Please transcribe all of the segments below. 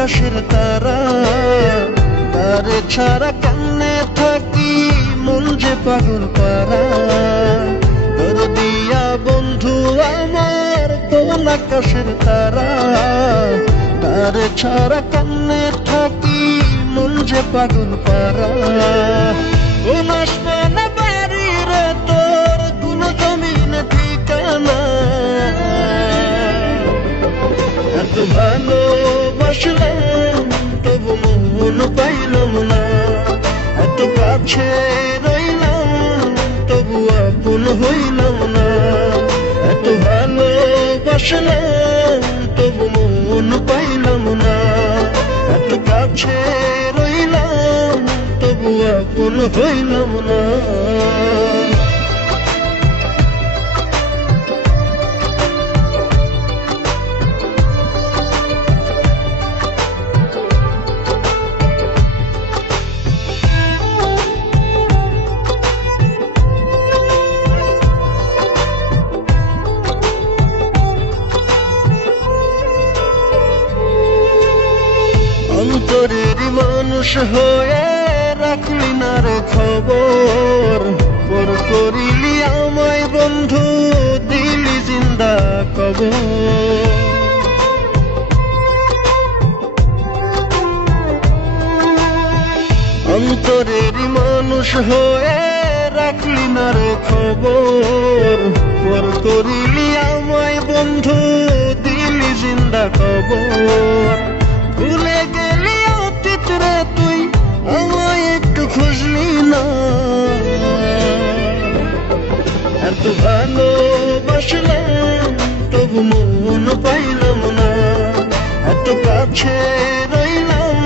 আকাশের তারা, তারে ছাড়া কেমনে থাকি মন যে পাগল পারা। তোর দিয়া বন্ধু আমার কোন আকাশের তারা, তারে ছাড়া কেমনে থাকি মন যে পাগল পারা। কোন আসবে না বাড়ি রে তোর কোন জমিন ঠিকানা, এত ভালোবাসলাম তবু মন পাইলাম না। এত কাছে রইলাম তবু আপন হইলাম না। এত ভালোবাসলাম তবু মন পাইলাম না। এত কাছে রইলাম তবু আপন হইলাম না। অন্তরের মানুষ হয়ে রাখলি না রে খবর, পর করিলি আমায় বন্ধু দিলি জিন্দা কবর। অন্তরের মানুষ হয়ে রাখলি না রে খবর, পর করিলি আমায় বন্ধু দিলি জিন্দা কবর। ভুলে গেলি অতীত রে তুই আমায় একটু খুঁজলি না। এত ভালোবাসলাম তবু মন পাইলাম না। এত কাছে রইলাম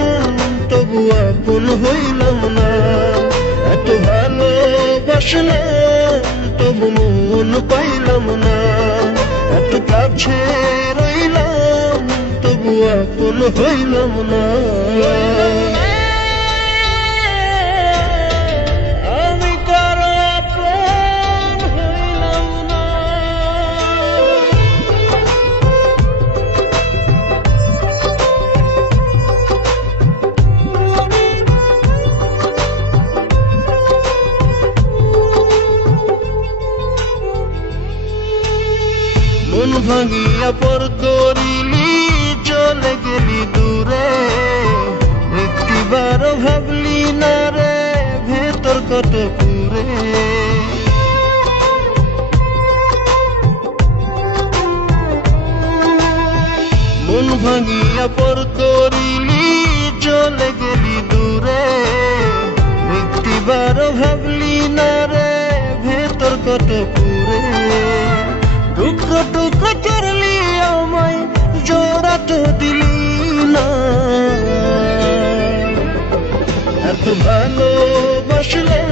তবু আপন হইলাম না। এত ভালোবাসলাম তবু মন পাইলাম না। এত কাছে রইলাম তবু আপন হইলাম না। আমি কারো আপন হইলাম না। মন ভাঙিয়া পর করিলি চলে গেলি দূরে, একটিবারও ভাবলি না রে ভেতর কত পুরে। মন ভাঙিয়া পর করিলি চলে গেলি দূরে, একটিবারও ভাবলি না রে ভেতর কত পুরে। টুকরো টুকরো করলি আমায় জোড়া তো দিলি না। এত ভালোবাসলাম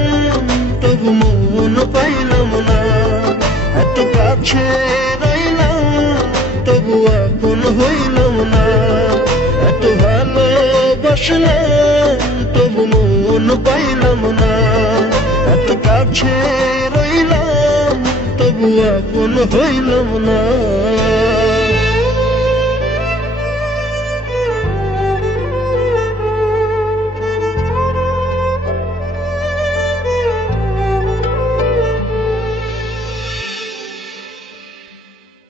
তবু মন পাইলাম না। এত কাছে রইলাম তবু আপন হইলাম না। এত ভালোবাসলাম তবু মন পাইলাম না। এত কাছে রইলাম তবু আপন হইলাম না।